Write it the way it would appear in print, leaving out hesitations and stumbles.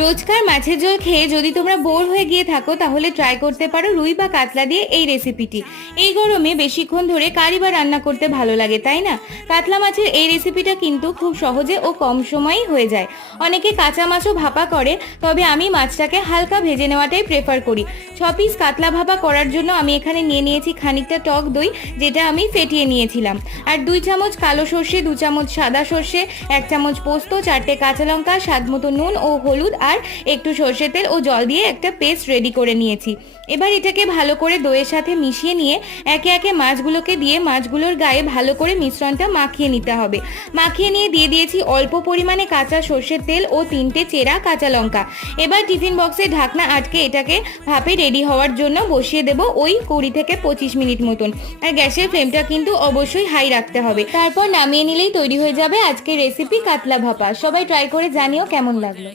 রোজকার মাছের ঝোল খেয়ে যদি তোমরা বোর হয়ে গিয়ে থাকো তাহলে ট্রাই করতে পারো রুই বা কাতলা দিয়ে এই রেসিপিটি। এই গরমে বেশিক্ষণ ধরে কারি বা রান্না করতে ভালো লাগে, তাই না? কাতলা মাছের এই রেসিপিটা কিন্তু খুব সহজে ও কম সময়েই হয়ে যায়। অনেকে কাঁচা মাছও ভাপা করে, তবে আমি মাছটাকে হালকা ভেজে নেওয়াটাই প্রেফার করি। 6 পিস কাতলা ভাপা করার জন্য আমি এখানে নিয়ে নিয়েছি খানিকটা টক দই, যেটা আমি ফেটিয়ে নিয়েছিলাম, আর 2 চামচ কালো সর্ষে, 2 চামচ সাদা সর্ষে, 1 চামচ পোস্ত, 4টে কাঁচা লঙ্কা, স্বাদ মতো নুন ও হলুদ, আর একটু সর্ষের তেল ও জল দিয়ে একটা পেস্ট রেডি করে নিয়েছি। এবার এটাকে ভালো করে দইয়ের সাথে মিশিয়ে নিয়ে একে একে মাছগুলোকে দিয়ে মাছগুলোর গায়ে ভালো করে মিশ্রণটা মাখিয়ে নিতে হবে। মাখিয়ে নিয়ে দিয়ে দিয়েছি অল্প পরিমাণে কাঁচা সর্ষের তেল ও 3টে চেরা কাঁচা লঙ্কা। এবার টিফিন বক্সে ঢাকনা আটকে এটাকে ভাপে রেডি হওয়ার জন্য বসিয়ে দেবো ওই 20 থেকে 25 মিনিট মতন। আর গ্যাসের ফ্লেমটা কিন্তু অবশ্যই হাই রাখতে হবে। তারপর নামিয়ে নিলেই তৈরি হয়ে যাবে আজকের রেসিপি কাতলা ভাপা। সবাই ট্রাই করে জানিও কেমন লাগলো।